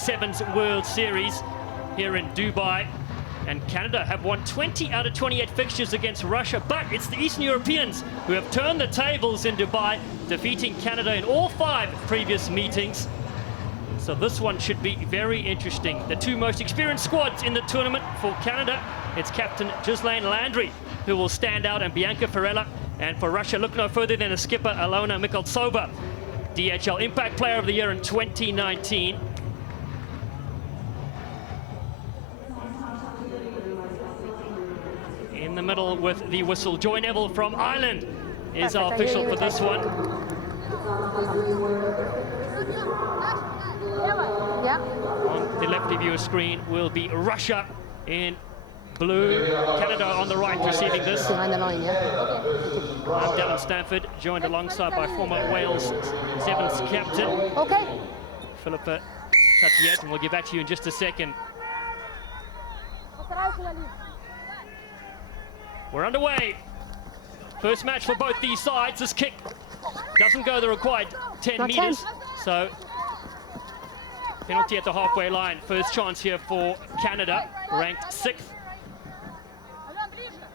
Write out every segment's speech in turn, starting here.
Sevens World Series here in Dubai, and Canada have won 20 out of 28 fixtures against Russia, but it's the Eastern Europeans who have turned the tables in Dubai, defeating Canada in all 5 previous meetings. So this one should be very interesting. The 2 most experienced squads in the tournament for Canada, it's captain Ghislaine Landry who will stand out, and Bianca Ferrella, and for Russia, look no further than a skipper Alona Mikoltsova, DHL Impact Player of the Year in 2019. In the middle with the whistle, Joy Neville from Ireland is our official for this one. On the left of your screen will be Russia in blue, Canada on the right receiving this. Behind the line, yeah. I'm Dylan Stanford, joined alongside by former Wales Sevens captain, Philippa Tatiet, and we'll get back to you in just a second. We're underway. First match for both these sides. This kick doesn't go the required 10 meters, so penalty at the halfway line. First chance here for Canada, ranked 6th.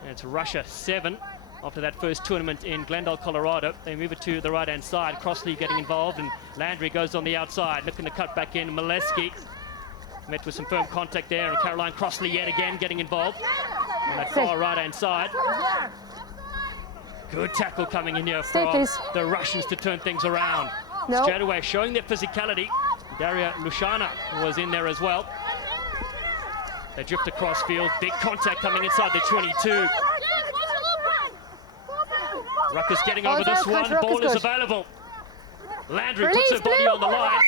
And it's Russia 7 after that first tournament in Glendale, Colorado. They move it to the right-hand side. Crossley getting involved, and Landry goes on the outside, looking to cut back in. Mileski met with some firm contact there, and Caroline Crossley yet again getting involved on that far right-hand side. Good tackle coming in here from the Russians to turn things around. Straight away showing their physicality. Daria Lushana was in there as well. They drift across field, big contact coming inside the 22. Ruckus getting over this one, ball is available. Landry puts her body on the line,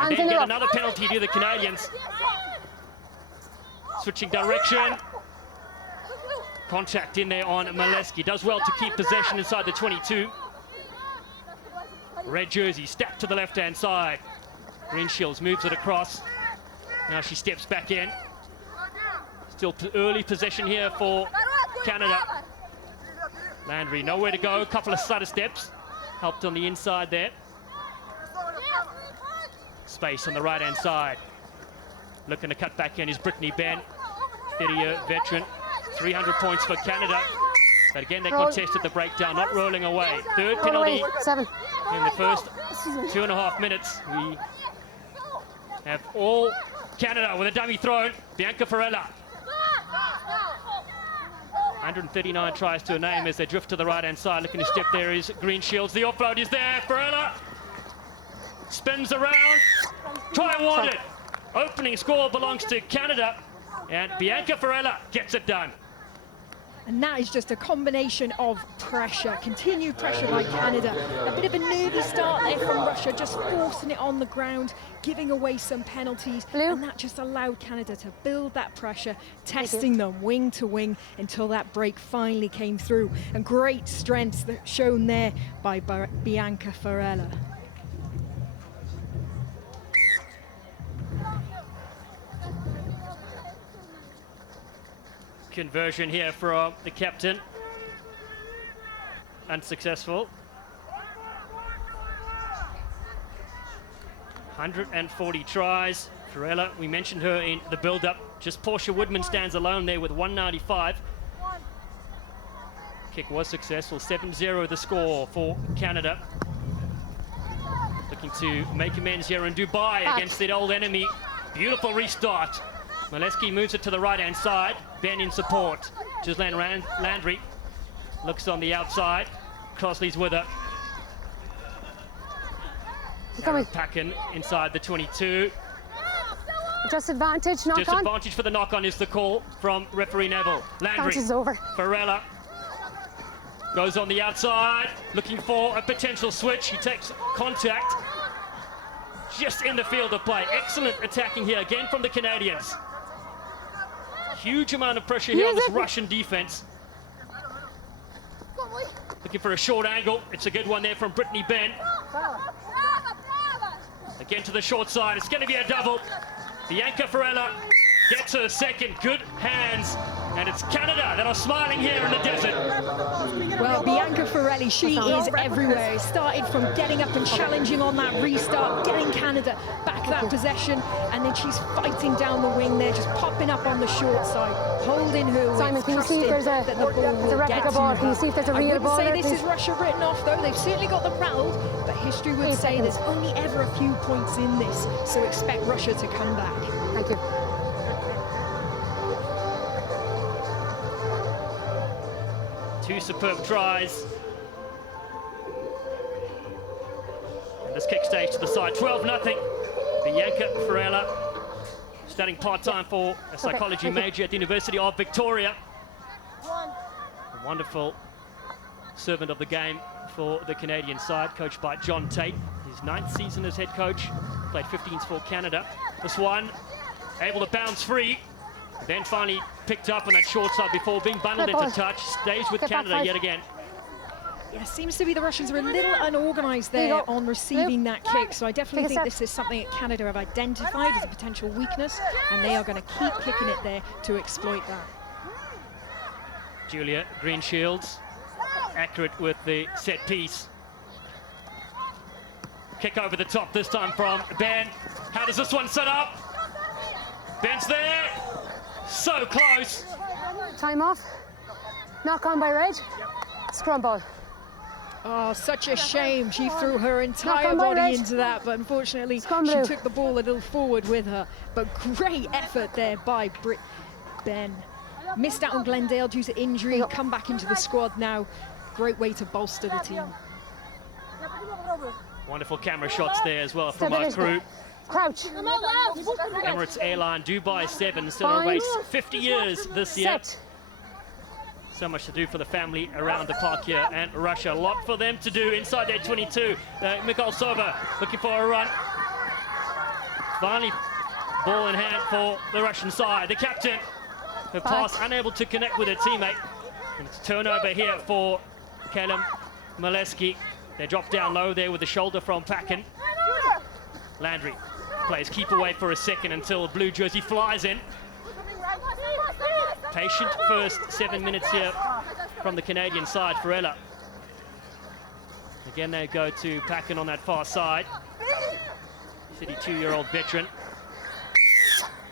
and then get another penalty to the Canadians. Switching direction. Contact in there on Mileski. Does well to keep possession inside the 22. Red jersey stacked to the left-hand side. Green Shields moves it across. Now she steps back in. Still early possession here for Canada. Landry nowhere to go. Couple of stutter steps. Helped on the inside there. Space on the right-hand side. Looking to cut back in is Brittany Benn, 30-year veteran. 300 points for Canada. But again, they contested the breakdown, not rolling away. Third penalty in the first 2.5 minutes. We have all Canada with a dummy thrown. Bianca Ferrella. 139 tries to a name as they drift to the right-hand side. Looking to step there is Green Shields. The offload is there. Ferrella spins around. Try awarded. Opening score belongs to Canada, and Bianca Ferrella gets it done. And that is just a combination of pressure, continued pressure by Canada. A bit of a nervy start there from Russia, just forcing it on the ground, giving away some penalties. And that just allowed Canada to build that pressure, testing them wing to wing until that break finally came through. And great strength shown there by Bianca Ferrella. Conversion here from the captain. Unsuccessful. 140 tries. Ferrella, we mentioned her in the build-up. Just Portia Woodman stands alone there with 195. Kick was successful. 7-0 the score for Canada. Looking to make amends here in Dubai against that old enemy. Beautiful restart. Mileski moves it to the right-hand side. Ben in support. Ghislaine Landry looks on the outside. Crossley's with her. Packin inside the 22. Disadvantage, knock on. Disadvantage for the knock-on is the call from referee Neville. Landry, Ferrella goes on the outside, looking for a potential switch. He takes contact just in the field of play. Excellent attacking here again from the Canadians. Huge amount of pressure here on this Russian defense. Looking for a short angle. It's a good one there from Brittany Benn. Again to the short side. It's going to be a double. Bianca Ferrella gets her second. Good hands. And it's Canada that are smiling here in the desert. Well, Bianca Ferrelli, she is everywhere. It started from getting up and challenging on that restart, getting Canada back that possession, and then she's fighting down the wing there, just popping up on the short side, holding her Simon, with, trusting that the ball will get to her. Can you see if there's a real ball? I wouldn't say this is Russia written off, though. They've certainly got them rattled, but history would say there's only ever a few points in this, so expect Russia to come back. Thank you. Two superb tries. And this kick stage to the side, 12-0. Bianca Ferrella, studying part-time for a psychology major at the University of Victoria. A wonderful servant of the game for the Canadian side, coached by John Tate. His 9th season as head coach, played 15s for Canada. This one, able to bounce free, then finally picked up on that short side before being bundled into touch. Stays with Canada yet again. Yeah, seems to be the Russians are a little unorganised there on receiving that kick, so I definitely think this is something that Canada have identified as a potential weakness, and they are going to keep kicking it there to exploit that. Julia Greenshields, accurate with the set piece. Kick over the top this time from Ben. How does this one set up? Ben's there. So close. Time off. Knock on by Reg. Scrum ball. Oh, such a shame. She threw her entire body into that, but unfortunately she took the ball a little forward with her. But great effort there by Ben. Missed out on Glendale due to injury, come back into the squad now. Great way to bolster the team. Wonderful camera shots there as well from our crew. Crouch. Emirates Airline Dubai 7 celebrates 50 years this year. So much to do for the family around the park here, and Russia, a lot for them to do inside their 22. Mikhail Sova looking for a run. Finally, ball in hand for the Russian side. The captain, her pass unable to connect with her teammate. And it's turnover here for Kalem Maleski. They drop down low there with the shoulder from Packen. Landry plays keep away for a second until blue jersey flies in. Patient first 7 minutes here from the Canadian side, Ferrella. Again, they go to Packen on that far side. 32-year-old veteran.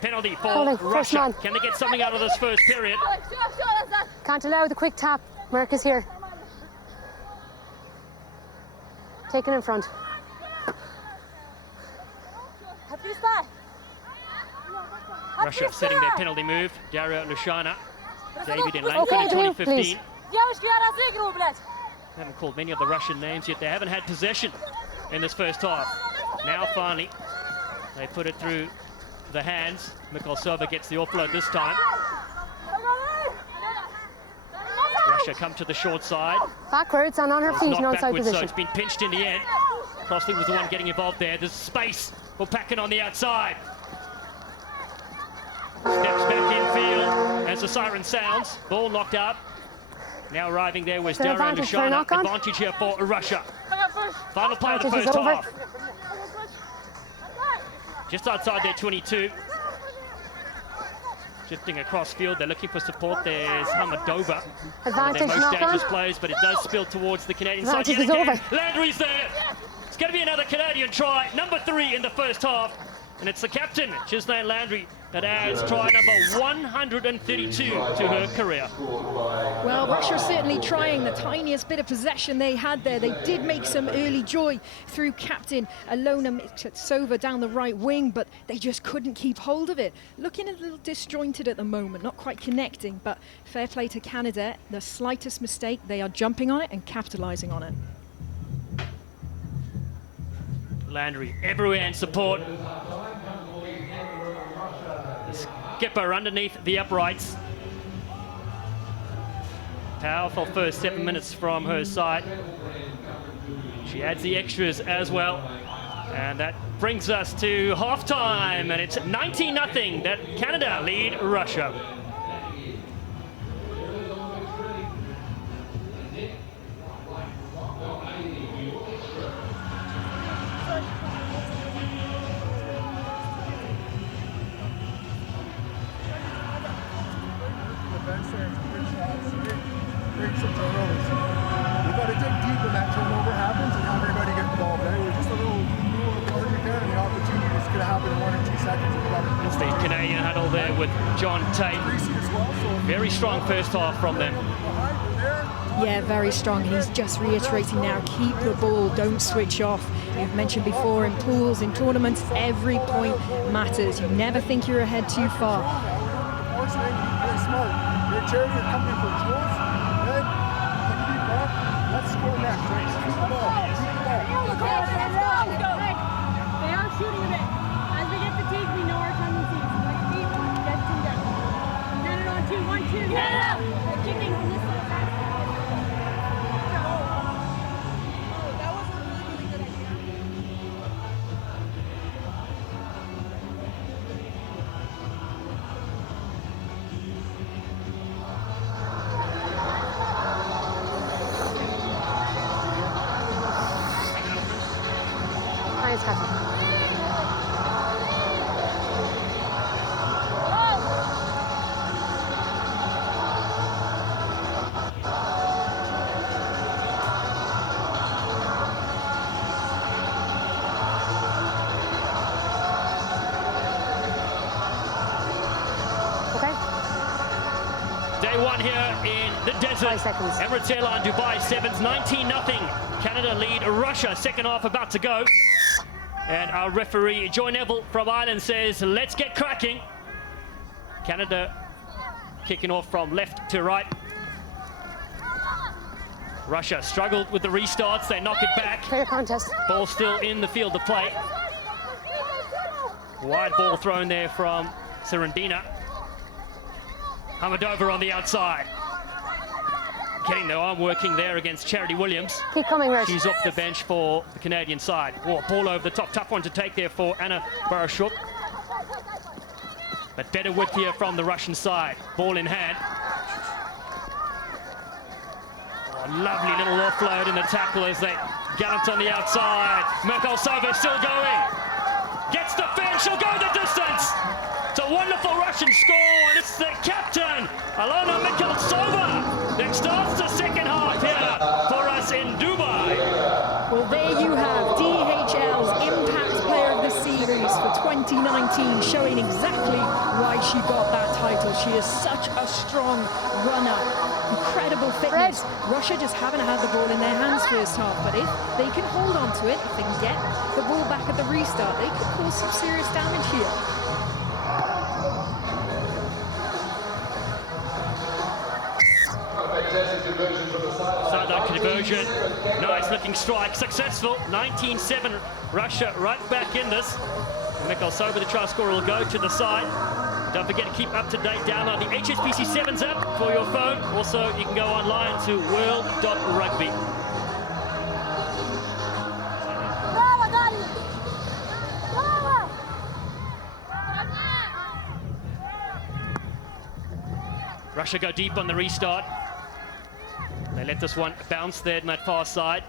Penalty for Russia. Can they get something out of this first period? Can't allow the quick tap. Merck is here. Taken in front. Russia setting their penalty move. Daria Lushana, David in Langford in 2015. Haven't called many of the Russian names yet. They haven't had possession in this first half. Now finally, they put it through the hands. Mikhail Sova gets the offload this time. Russia come to the short side. Backwards and on her feet in outside position. So it's been pinched in the end. Crossley was the one getting involved there. There's space for Packen on the outside. Steps back in field as the siren sounds. Ball knocked out. Now arriving there was Daria Lushana. Advantage here for Russia. Final play of the first half. Just outside their 22. Drifting across field, they're looking for support. There's Hamadova, one of their most dangerous players, but it does spill towards the Canadian side. Yet again, Landry's there. It's going to be another Canadian try, number 3 in the first half. And it's the captain, Ghislaine Landry, that adds try number 132 to her career. Well, Russia certainly trying the tiniest bit of possession they had there. They did make some early joy through captain Alona Mitsova down the right wing, but they just couldn't keep hold of it. Looking a little disjointed at the moment, not quite connecting, but fair play to Canada. The slightest mistake, they are jumping on it and capitalizing on it. Landry everywhere in support. Skipper underneath the uprights. Powerful first 7 minutes from her side. She adds the extras as well. And that brings us to halftime, and it's 19-0 that Canada lead Russia. create some turnovers. We've got to dig deep when that turnover happens and have everybody get involved. Right? We're just a little lethargic there, and the opportunity is going to happen in 1 or 2 seconds. It's the Canadian huddle there with John Tate. Very strong first half from them. Yeah, very strong. He's just reiterating now, keep the ball, don't switch off. You've mentioned before in pools, in tournaments, every point matters. You never think you're ahead too far. Unfortunately, very smart. Your charity are coming for goals. Good. Take a deep breath. Let's score next. Right? Keep the ball. Keep the ball. They are shooting a bit. As we get fatigue, we know our tendencies. Like deep, get them down. Get it on 2, 1, 2. Get it out. Kicking from this side. Nice, Captain. Day one here in the desert. 5 seconds. Emirates Airline Dubai Sevens, 19-0. Canada lead Russia, second half about to go. And our referee, Joy Neville from Ireland, says, let's get cracking. Canada kicking off from left to right. Russia struggled with the restarts, they knock it back. Fair contest. Ball still in the field of play. Wide ball thrown there from Serendina. Hamadova on the outside. Getting their arm working there against Charity Williams. Keep coming, Reg. She's off the bench for the Canadian side. Oh, ball over the top. Tough one to take there for Anna Barashuk. But better width here from the Russian side. Ball in hand. Oh, lovely little offload in the tackle as they galloped on the outside. Merkolsova still going. Gets the fence. She'll go the distance. It's a wonderful Russian score, and it's the captain, Alona Mikhailsova, that starts the second half here for us in Dubai. Well, there you have DHL's Impact Player of the Series for 2019, showing exactly why she got that title. She is such a strong runner, incredible fitness. Russia just haven't had the ball in their hands first half, but if they can hold on to it, if they can get the ball back at the restart, they could cause some serious damage here. Sideline conversion, nice looking strike, successful. 19-7, Russia right back in this. Mikhailsova, the try scorer, will go to the side. Don't forget to keep up to date. Download the HSBC Sevens app for your phone. Also, you can go online to world.rugby. Russia go deep on the restart. They let this one bounce there in that far side.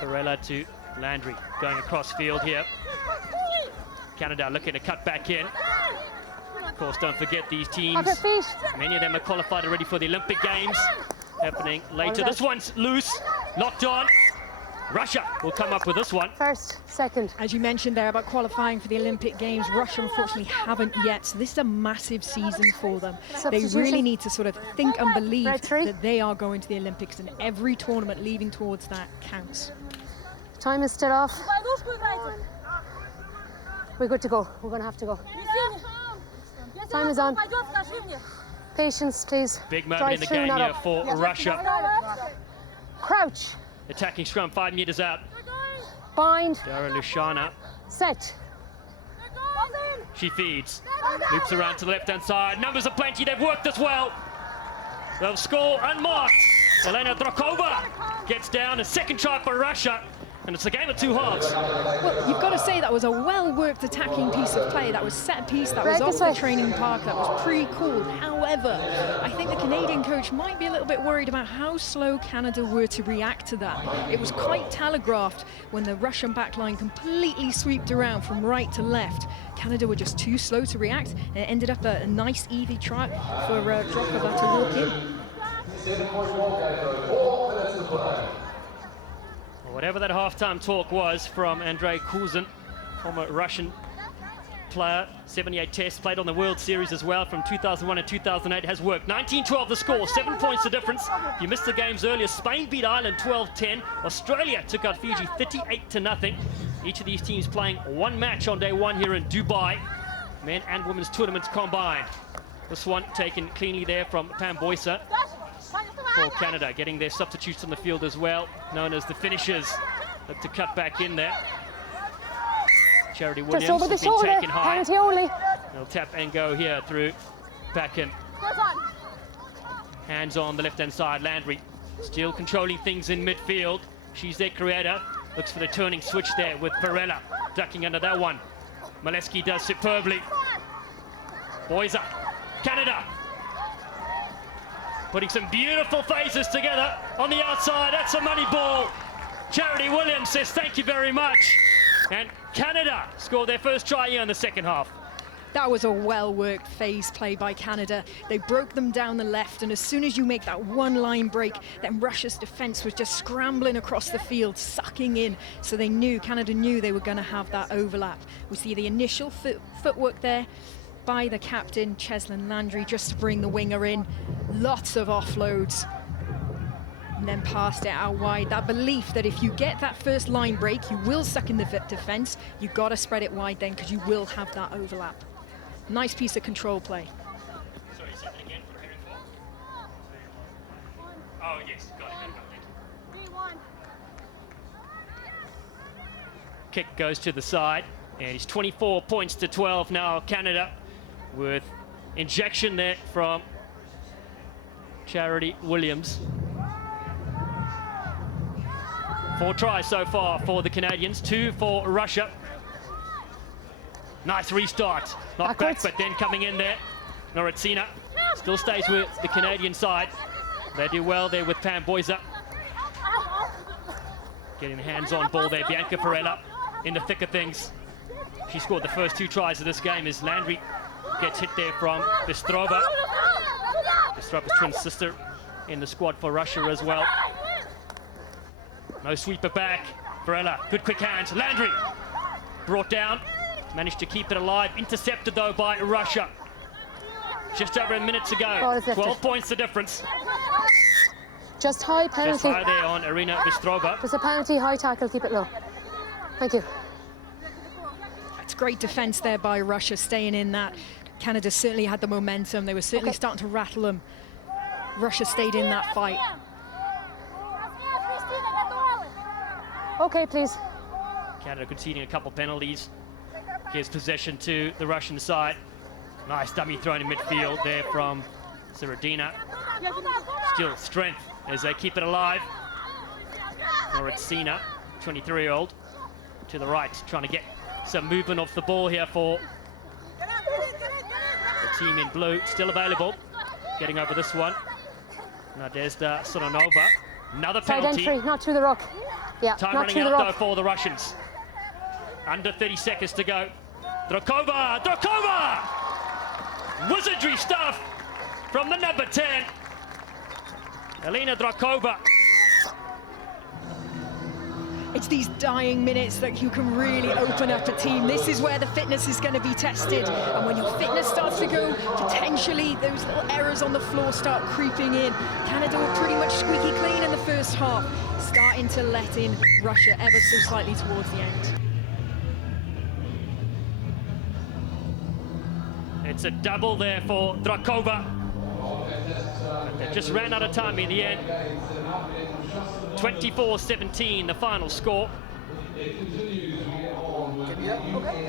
Varela to Landry going across field here. Canada looking to cut back in. Of course, don't forget these teams. Many of them are qualified already for the Olympic Games happening later. This one's loose, knocked on. Russia will come up with this one. First, second. As you mentioned there about qualifying for the Olympic Games, Russia unfortunately haven't yet. So this is a massive season for them. They really need to sort of think and believe that they are going to the Olympics, and every tournament leading towards that counts. Time is still off. We're good to go. We're going to have to go. Time is on. Patience, please. Big moment in the game here for Russia. Crouch. Attacking scrum 5 meters out. Bind. Dara Lushana. Set. She feeds. Loops around to the left-hand side. Numbers are plenty. They've worked this well. They'll score unmarked. Elena Drakova gets down. A second try for Russia. And it's a game of two halves. Well, you've got to say that was a well-worked attacking piece of play. That was set piece, that was off the training park, that was pre-called. However, I think the Canadian coach might be a little bit worried about how slow Canada were to react to that. It was quite telegraphed when the Russian backline completely sweeped around from right to left. Canada were just too slow to react, and it ended up a nice, easy try for Drakova to walk in. Whatever that halftime talk was from Andrei Kuzin, former Russian player, 78 tests, played on the World Series as well from 2001 and 2008, has worked. 19-12 the score, 7 points the difference. If you missed the games earlier, Spain beat Ireland 12-10. Australia took out Fiji 38-0. Each of these teams playing one match on day one here in Dubai. Men and women's tournaments combined. This one taken cleanly there from Pam Boysa for Canada, getting their substitutes on the field as well, known as the finishers. Look to cut back in there. Charity Williams has been taken high. They'll tap and go here through Packen. Hands on the left-hand side. Landry still controlling things in midfield. She's their creator. Looks for the turning switch there with Varela ducking under that one. Molesky does superbly. Boysa, Canada. Putting some beautiful phases together on the outside. That's a money ball. Charity Williams says thank you very much. And Canada scored their first try here in the second half. That was a well-worked phase play by Canada. They broke them down the left, and as soon as you make that one-line break, then Russia's defence was just scrambling across the field, sucking in. So Canada knew they were going to have that overlap. We see the initial footwork there by the captain, Cheslin Landry, just to bring the winger in. Lots of offloads. And then passed it out wide. That belief that if you get that first line break, you will suck in the defence. You've got to spread it wide then, because you will have that overlap. Nice piece of control play. Sorry, say that again for hearing for. Oh, yes, got it. Kick goes to the side, and it's 24 points to 12 now, Canada, with injection there from Charity Williams. 4 tries so far for the Canadians, 2 for Russia. Nice restart. Not back, but then coming in there. Noritsina still stays with the Canadian side. They do well there with Pam Boysa. Getting the hands-on ball there. Bianca Varela in the thick of things. She scored the first 2 tries of this game as Landry gets hit there from Bystrova. Bystrova's twin sister in the squad for Russia as well. No sweeper back. Varela, good quick hands. Landry brought down. Managed to keep it alive. Intercepted, though, by Russia. Just over a minute to go. 12 points the difference. Just high penalty. Just high there on Irina Bystrova. Just a penalty, high tackle, keep it low. Thank you. That's great defence there by Russia, staying in that. Canada certainly had the momentum. They were certainly starting to rattle them. Russia stayed in that fight. Okay, please. Canada conceding a couple penalties. Gives possession to the Russian side. Nice dummy thrown in midfield there from Siradina. Still strength as they keep it alive. Noritsina, 23-year-old, to the right, trying to get some movement off the ball here for the team in blue. Still available. Getting over this one. Nadezhda Sononova. Another penalty. Side entry, not through the ruck. Yeah, Time not running through the out, ruck. though, for the Russians. Under 30 seconds to go. Drakova! Drakova! Wizardry stuff from the number 10. Elena Drakova. It's these dying minutes that you can really open up a team. This is where the fitness is going to be tested. And when your fitness starts to go, potentially those little errors on the floor start creeping in. Canada were pretty much squeaky clean in the first half, starting to let in Russia ever so slightly towards the end. It's a double there for Drakova. But they just ran out of time in the end. 24-17, the final score.